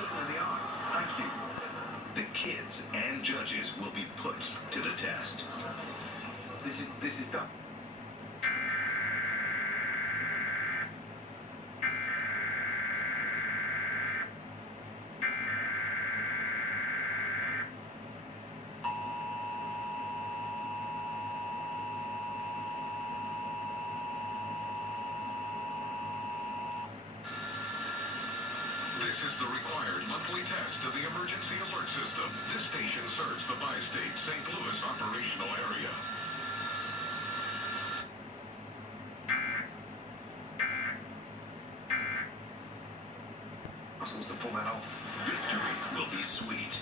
looking at the eyes. Thank you. The kids and judges will be put to the test. This is done. This is the required monthly test of the emergency alert system. This station serves the bi-state St. Louis operational area. Muscles to pull that off. Victory will be sweet.